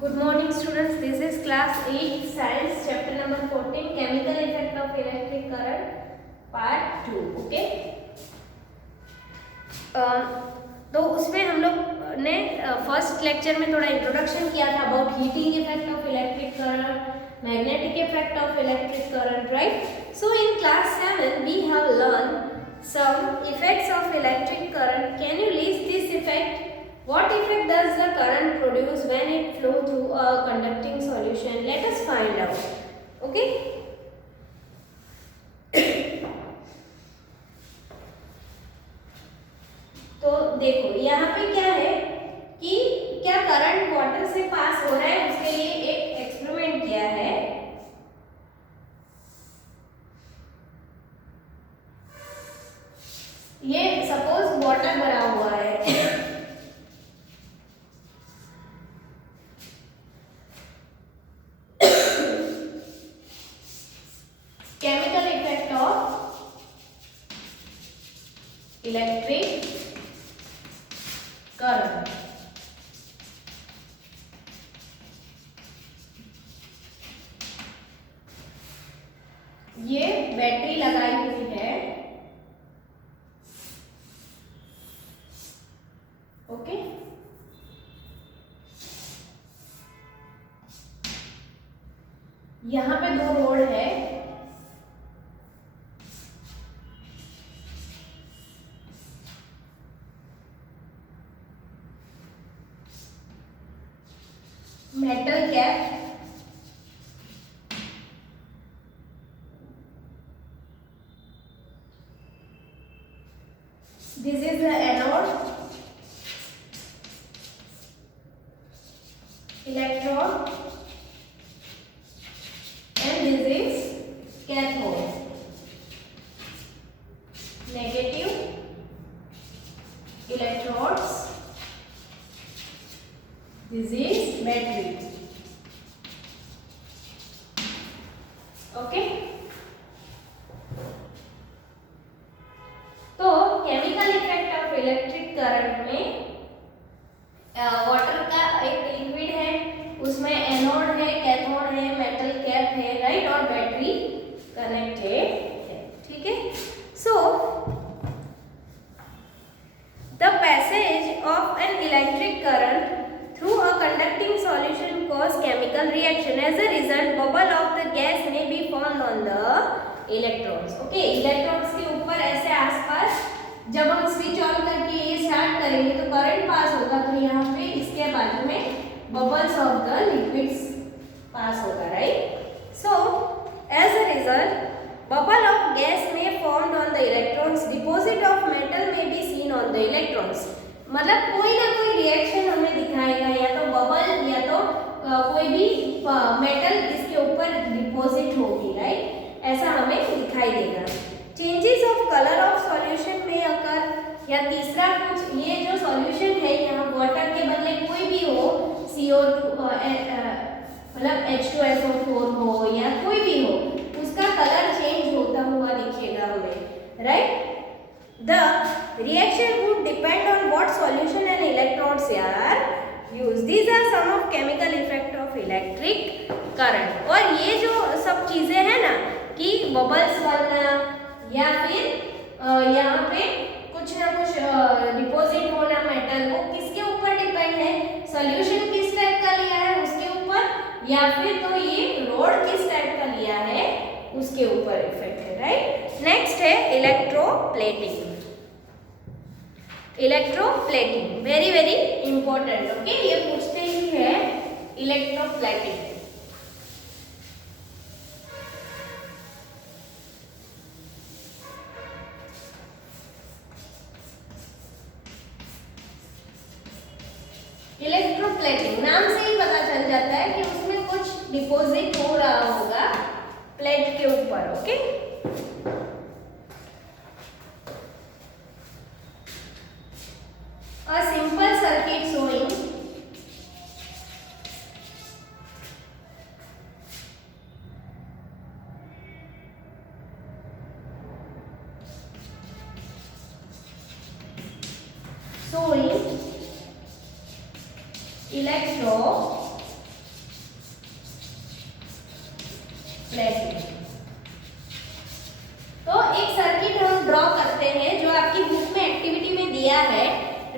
Good morning students, this is class 8 science chapter number 14 chemical effect of electric current part 2. ओके तो उसमें हम लोग ने फर्स्ट लेक्चर में थोड़ा इंट्रोडक्शन किया था about heating effect of electric current, magnetic effect of electric current, right. So in class 7 we have learn some effects of electric current. Can you list this effect? What effect does the current produce when it flows through a conducting solution? Let us find out. Okay. तो देखो यहाँ पे क्या है कि क्या current water से पास हो रहा है, उसके लिए एक एक्सपेरिमेंट किया है. ये सपोज वाटर भरा हुआ है chemical effect of electric current. ये बैटरी लगाई हुई है. ओके. यहाँ पे दो रोड है. Metal cap, this is the anode, electrode, and this is cathode. Negative electrodes, this is battery. Okay. तो chemical effect of electric current में वाटर का एक लिक्विड है, उसमें एनोड है, कैथोड है, मेटल कैप है, राइट, और बैटरी कनेक्टेड है. ठीक है. So the passage of an electric current through a conducting solution cause chemical reaction. As a result, bubble of the gas may be formed on the electrodes. Okay, electrodes के ऊपर ऐसे आसपास जब हम switch on करके ये स्टार्ट करेंगे तो करंट पास होगा, तो यहाँ पे इसके बाजू में bubbles of the liquids pass होगा, right. So as a result bubble of gas may formed on the electrons, deposit of metal may be seen on the electrons. मतलब कोई ना कोई रिएक्शन हमें दिखाएगा, या तो बबल या तो कोई भी मेटल इसके ऊपर डिपॉजिट होगी, राइट, ऐसा हमें दिखाई देगा. Changes of colour of solution में अकर, या तीसरा कुछ ये जो सॉल्यूशन है यहाँ वाटर के बदले कोई भी हो, CO2 मतलब H2SO4 हो या कोई भी हो, उसका कलर चेंज होता हुआ दिखेगा हमें, right. The reaction would depend on what solution and electrodes are used. These are some of chemical effect of electric current. और ये जो सब चीजें हैं ना कि बबल्स बनना या फिर यहाँ पे कुछ ना कुछ डिपॉजिट होना मेटल, वो किसके ऊपर डिपेंड है? सॉल्यूशन किस टाइप का लिया है उसके ऊपर, या फिर तो ये रोड किस टाइप का लिया है उसके ऊपर इफेक्ट है, राइट. नेक्स्ट है electroplating. Electroplating very very important. Okay, ये पूछते ही है इलेक्ट्रोप्लेटिंग. इलेक्ट्रोप्लेटिंग नाम से ही पता चल जाता है कि उसमें कुछ डिपॉजिट हो रहा होगा प्लेट के ऊपर. Okay. A simple circuit showing electro plating. तो एक सर्किट हम ड्रॉ करते हैं जो आपकी बुक में एक्टिविटी में दिया है,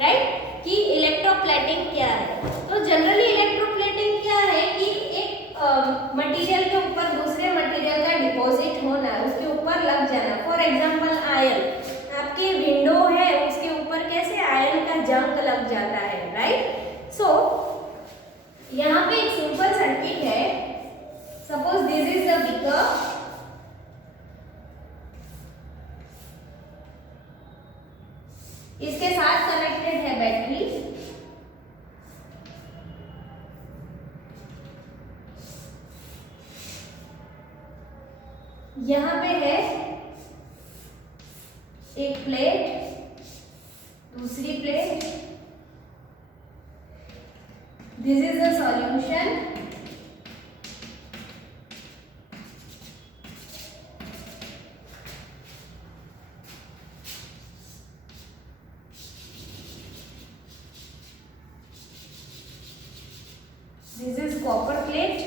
राइट, कि इलेक्ट्रोप्लेटिंग क्या है। तो जनरली इलेक्ट्रोप्लेटिंग क्या है कि एक मटेरियल के ऊपर दूसरे मटेरियल का डिपॉजिट होना, उसके ऊपर लग जाना। फॉर एग्जांपल आयरन, आपके विंडो है उसके ऊपर कैसे आयरन का जंग लग जाता है, राइट। सो यहाँ पे एक सिंपल सर्किट है। Suppose this is the beaker, इसके साथ कनेक्टेड है बैटरी, यहाँ पे है एक प्लेट, दूसरी plate, this is the solution. This is copper plate.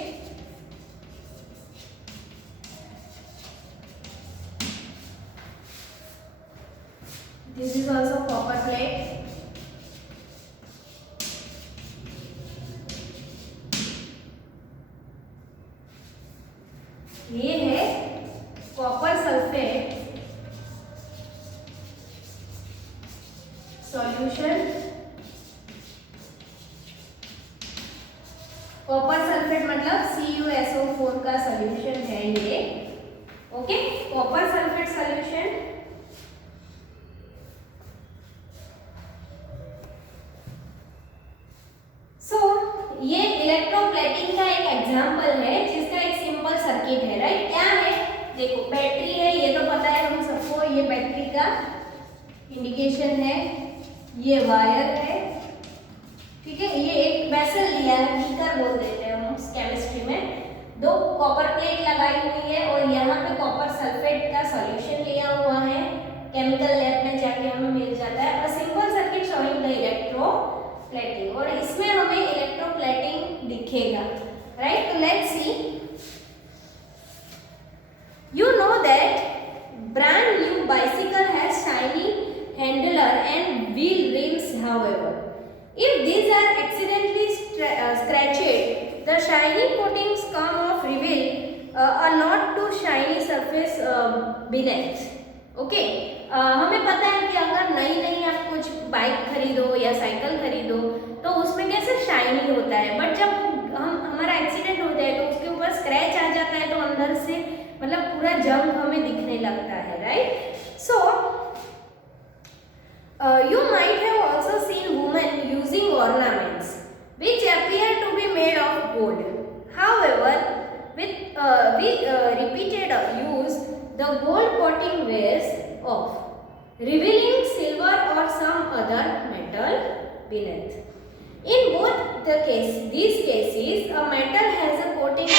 This is also copper plate. ये है copper sulphate solution. Copper sulphate मतलब CuSO4 का सॉल्यूशन है ये, ओके, कॉपर सल्फेट सॉल्यूशन। सो ये इलेक्ट्रोप्लेटिंग का एक एग्जांपल है जिसका एक सिंपल सर्किट है, राइट। क्या है, देखो बैटरी है, ये तो पता है हम सबको, ये बैटरी का इंडिकेशन है, ये वायर है, ठीक है। ये एक वेसल लिया है, बीकर बोल देते हैं हम केमिस्ट्री में। दो कॉपर प्लेट लगाई हुई है और यहाँ पे कॉपर सल्फेट का सॉल्यूशन लिया हुआ है, केमिकल लैब में जाके हमें मिल जाता है। और simple circuit showing the electroplating, और इसमें हमें इलेक्ट्रोप्लेटिंग दिखेगा, राइट। तो let's see, you know that brand new bicycle has shiny handler and wheel rims. However, if these are accidentally scratched, the shiny coatings come off reveal a not too shiny surface beneath. Okay, हमें पता है कि अगर नई आप कुछ बाइक खरीदो या साइकिल खरीदो तो उसमें कैसे शाइनी होता है, बट जब हमारा एक्सीडेंट हो जाए तो उसके ऊपर स्क्रैच आ जाता है तो अंदर से मतलब पूरा जंग हमें दिखने लगता है, राइट। सो you might have also seen women using ornaments which appear to be made of gold. However, with repeated use, the gold coating wears off, revealing silver or some other metal beneath. In both these cases, a metal has a coating.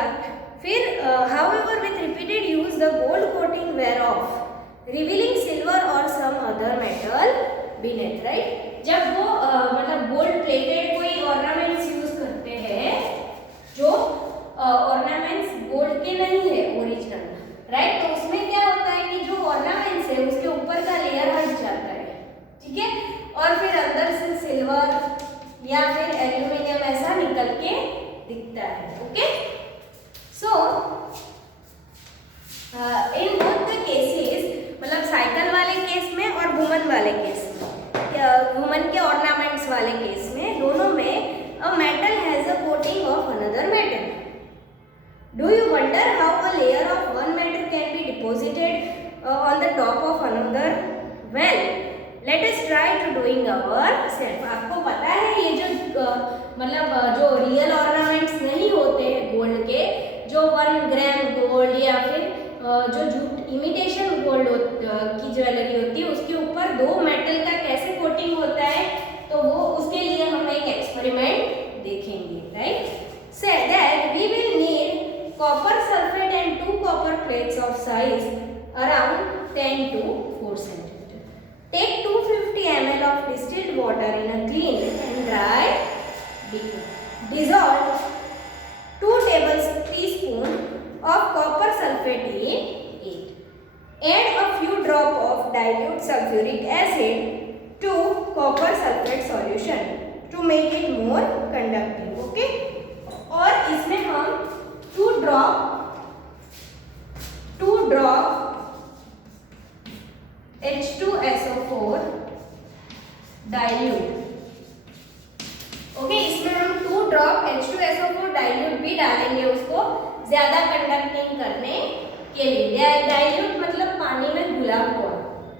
गया। फिर however with repeated use the gold coating wear off, revealing silver or some other metal beneath, right? जब वो मतलब gold plated कोई ornaments use करते हैं जो ornaments gold के नहीं है ओरिजिनल, राइट, तो उसमें क्या होता है कि जो ऑर्नामेंट्स है उसके ऊपर का लेयर हट जाता है, ठीक है, और फिर अंदर से सिल्वर या फिर एल्यूमिनियम ऐसा निकल के दिखता है। ओके, सो इन बोथ द केसेस, मतलब साइकिल वाले केस में और वुमन वाले केस में, वुमन के ऑर्नामेंट्स वाले केस में, दोनों में a metal has a coating of another metal. Do you wonder how a layer of one metal can be deposited on the top of another? Well, let us try to doing our self. आपको पता है ये जो मतलब जो real ornaments नहीं होते गोल्ड के, जो 1 ग्राम गोल्ड या फिर जो झूठ इमिटेशन गोल्ड की ज्वेलरी होती है उसके ऊपर 2 मेटल का कैसे कोटिंग होता है, तो वो उसके लिए हम एक एक्सपेरिमेंट देखेंगे, राइट। से that we will need copper sulphate and 2 copper plates of size around 10 to 4 centimeter. Take 250 ml of distilled water in a clean and dry liquid. Dissolve 2 tablespoons of copper sulfate in it. Add a few drops of dilute sulfuric acid to copper sulfate solution to make it more conductive. Okay? और इसमें हम 2 drop H2SO4 dilute, okay, इसमें हम 2 drop H2SO4 dilute भी डालेंगे उसको ज्यादा कंडक्टिंग करने के लिए। डाइल्यूट मतलब पानी में घुला हुआ,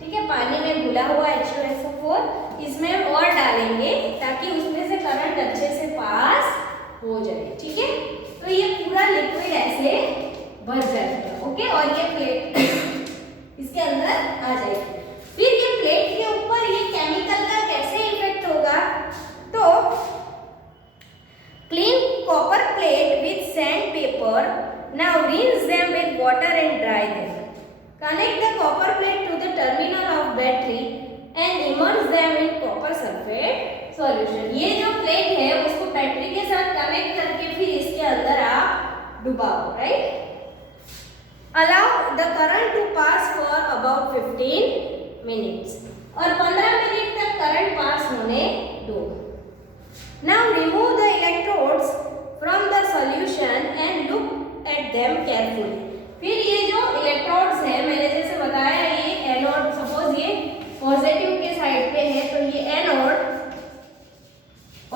ठीक है, पानी में घुला हुआ H2SO4 इसमें हम और डालेंगे ताकि उसमें से करंट अच्छे से पास हो जाए, ठीक है। तो ये पूरा लिक्विड ऐसे भर जाएगा, ओके, और ये प्लेट इसके अंदर आ जाएगी। फिर ये प्लेट के ऊपर ये केमिकल का कैसे इफेक्ट होगा, तो clean copper plate with sandpaper. Now rinse them with water and dry them. Connect the copper plate to the terminal of battery and immerse them in copper sulfate solution. ये जो प्लेट है उसको बैटरी के साथ कनेक्ट करके फिर इसके अंदर आप डुबाओ, right. Allow the current to pass for about 15 minutes और 15 मिनट तक करंट पास होने दो। Now remove the electrodes from the solution and look at them carefully. फिर ये जो इलेक्ट्रोड्स है मैंने जैसे बताया, ये एनोड, सपोज ये पॉजिटिव के साइड पे है तो ये एनोड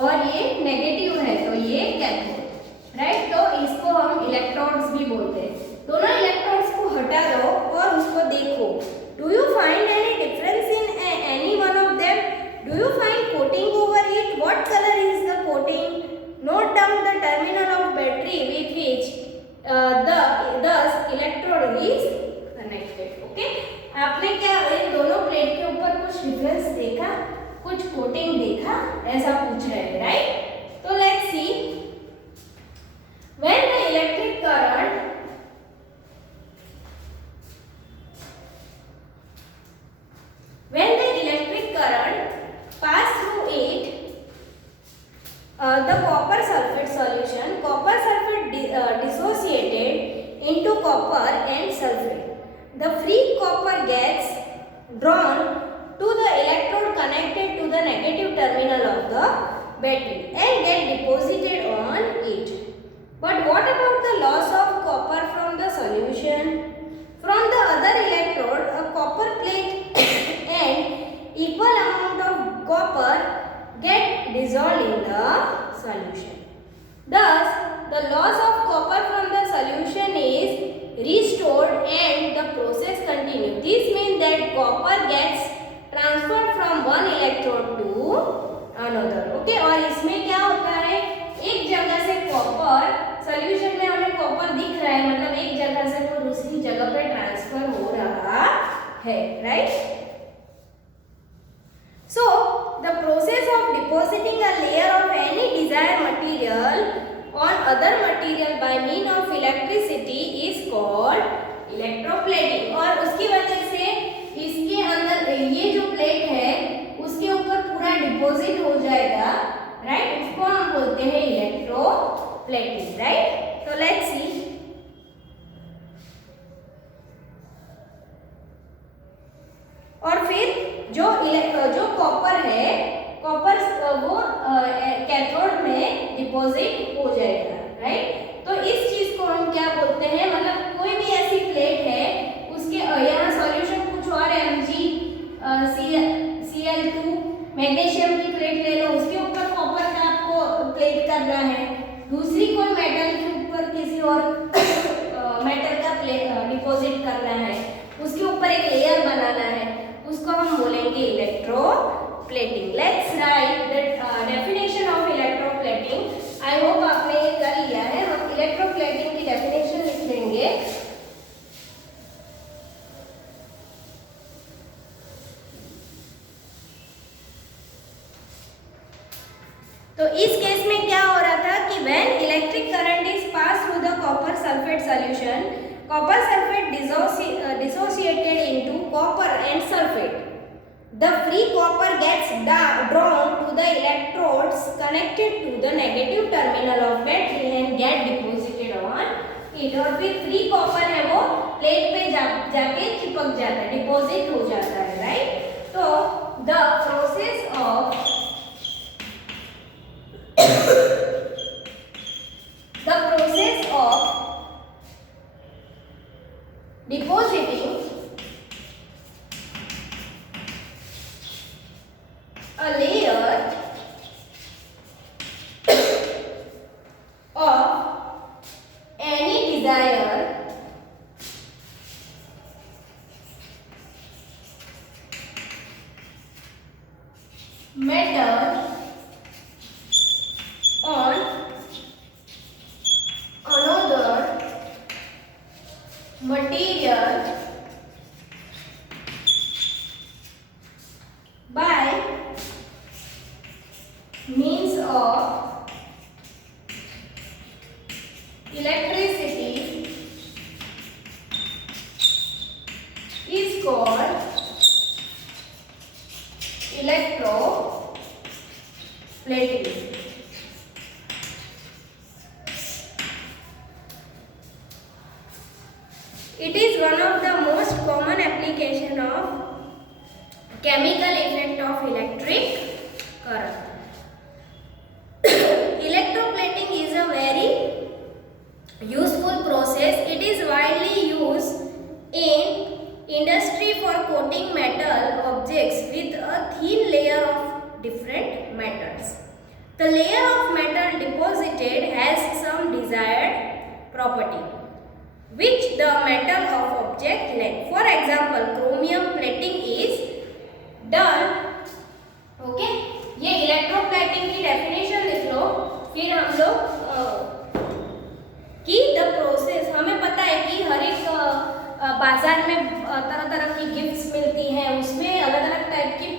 और ये नेगेटिव है तो ये कैथोड, राइट। तो इसको हम इलेक्ट्रोड्स भी बोलते हैं। दोनों इलेक्ट्रोड्स को हटा दो और उसको देखो। Do you find any difference in any one of them? Do you find coating over it? What colour is the coating? Note down the terminal of battery with which दस इलेक्ट्रोड इज कनेक्टेड। ओके, आपने क्या इन दोनों प्लेट के ऊपर कुछ डिफरेंस देखा, कुछ कोटिंग देखा, ऐसा पूछ रहे हैं, राइट। तो let's see, when the electric current pass through it, the copper sulfate solution, copper sulfate dissociated into copper and sulfate. The free copper gets drawn to the electrode connected to the negative terminal of the battery and get deposited on it. But what about the loss of copper from the solution? From the other electrode, a copper plate and equal amount of copper get dissolved in the solution. Thus, the loss of copper from the solution is restored and the process continues. This means that copper gets transferred from one electrode to another. Okay, और इसमें क्या होता है, एक जगह से copper, solution में हमें कॉपर दिख रहा है, मतलब एक जगह से वो दूसरी जगह पे ट्रांसफर हो रहा है, right. So, the process of depositing a layer of any desired material on other material by means of electricity is called electroplating. और उसकी वजह से इसके अंदर ये जो प्लेट है उसके ऊपर पूरा डिपॉजिट हो जाएगा, राइट, उसको हम बोलते हैं इलेक्ट्रोप्लेटिंग, राइट। तो लेट्स सी। और फिर जो कॉपर है, कॉपर वो कैथोड में डिपॉजिट हो जाएगा, राइट। तो इस चीज को हम क्या बोलते हैं, मतलब कोई भी ऐसी प्लेट है उसके यहाँ सॉल्यूशन कुछ और है, Cl2 मैग्नीशियम की प्लेट ले लो, उसके ऊपर कॉपर का आपको प्लेट करना है, दूसरी कोई मेटल के ऊपर किसी और मेटल का प्लेट डिपॉजिट करना है, उसके ऊपर एक लेयर बनाना है, उसको हम बोलेंगे electroplating. Let's write the definition of electroplating. I hope आपने ये कर लिया है। हम इलेक्ट्रोप्लेटिंग की डेफिनेशन लिख लेंगे। तो इस केस में क्या हो रहा था कि when electric current is pass through the copper sulphate solution, copper sulfate dissociated into copper and sulfate. The free copper gets drawn to the electrodes connected to the negative terminal of battery and get deposited on it. और फिर free copper है वो प्लेट पे जाके चिपक जाता है, डिपॉजिट हो जाता है, राइट। तो the process of depositing a layer of any desired metal on another material by means of electricity is called electroplating. It is one of the most common application of chemical effect of electric current. Electroplating is a very useful process. It is widely used in industry for coating metal objects with a thin layer of different metals. The layer of metal deposited has some desired property which the metal of object lacks. For example, chromium plating is done. Okay, ये इलेक्ट्रोप्लेटिंग की डेफिनेशन लिख लो। फिर हम लोग कि the process, हमें पता है कि हर एक बाजार में तरह तरह की गिफ्ट्स मिलती हैं, उसमें अलग अलग टाइप की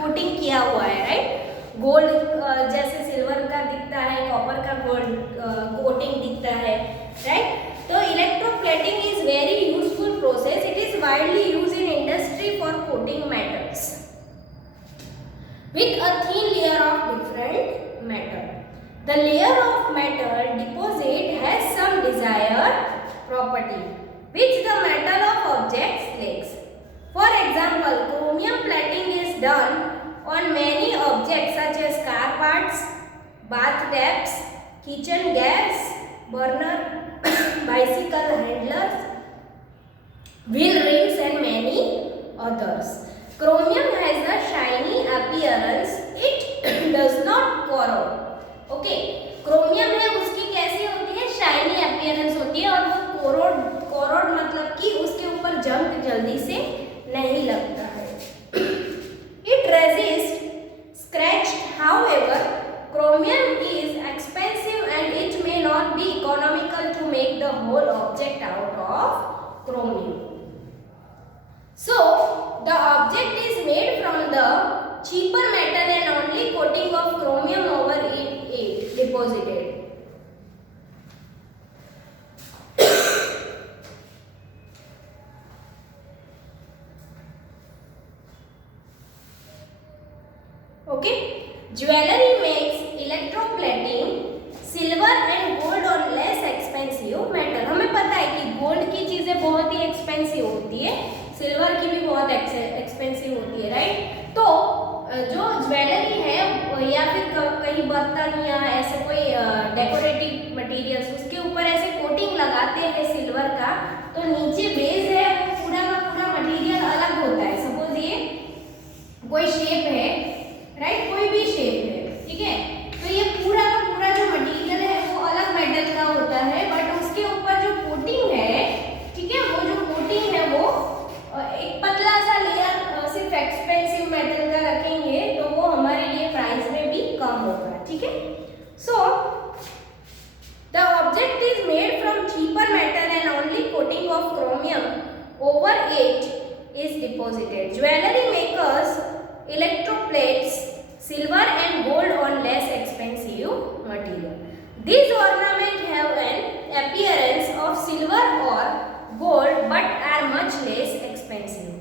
कोटिंग किया हुआ है, राइट। गोल्ड जैसे सिल्वर का दिखता है, कॉपर का गोल्ड कोटिंग दिखता है, राइट। तो electroplating is very useful process. It is widely used in industry for coating metals with a thin layer of different metal. The layer of metal deposit has some desired property which the metal of objects lacks. For example, chromium plating is done on many objects such as car parts, bath taps, kitchen gas burner, bicycle handlers, wheel rims and many others. Chromium has a shiny appearance. It does not corrode. Okay, chromium है उसकी कैसी होती है, shiny appearance होती है, और वो कोरोड मतलब कि उसके ऊपर जंग जल्दी से नहीं लगता है. It resists scratch. However, chromium is expensive and it may not be economical to make the whole object out of chromium. So, the object is made from the cheaper metal and only coating of chromium over it deposited. Okay, jewellery makes electroplating silver and gold और less expensive metal. हमें पता है कि गोल्ड की चीजें बहुत ही एक्सपेंसिव होती है, सिल्वर की भी बहुत एक्सपेंसिव होती है, राइट। तो जो ज्वेलरी है या फिर कहीं बर्तन या ऐसे कोई डेकोरेटिव मटेरियल्स, उसके ऊपर ऐसे कोटिंग लगाते हैं सिल्वर का, तो नीचे बेस है वो पूरा का पूरा मटेरियल अलग होता है। सपोज ये कोई शेप है, राइट, कोई भी शेप है, ठीक है, तो ये पूरा का पूरा जो मटेरियल है वो अलग मेटल का होता है, बट उसके ऊपर जो कोटिंग है, ठीक है, वो जो कोटिंग है वो एक पतला सा लेयर सिर्फ एक्सपेंसिव मेटल का रखेंगे तो वो हमारे लिए प्राइस में भी कम होगा, ठीक है। So the object is made from cheaper metal and only coating of chromium over it is deposited. Jewellery makers electroplates silver and gold on less expensive material. These ornaments have an appearance of silver or gold but are much less expensive.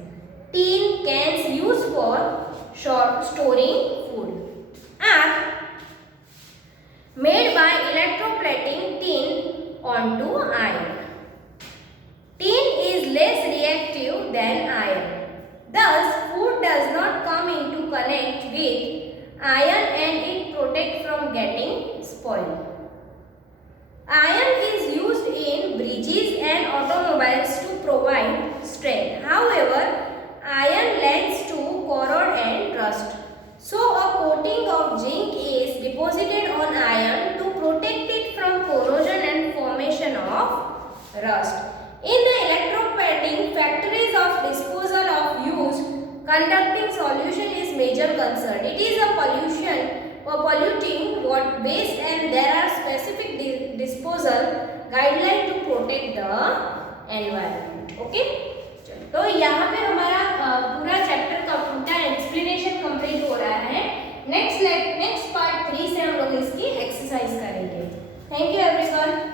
Tin cans used for storing food are made by electroplating tin onto iron. Tin is less reactive than iron. Thus, food does not come into connect with iron and it protects from getting spoiled. Iron is used in bridges and automobiles to provide strength. However, iron lends to corrode and rust. So, a coating of zinc is deposited on iron to protect it from corrosion and formation of rust. In the electroplating, factories of disposal of used conducting solution is major concern. It is a polluting what waste and there are specific disposal guideline to protect the environment. Okay? तो यहाँ पे हमारा पूरा चैप्टर का explanation complete हो रहा है। Next part 3 से हम लोग इसकी एक्सरसाइज करेंगे। Thank you everyone.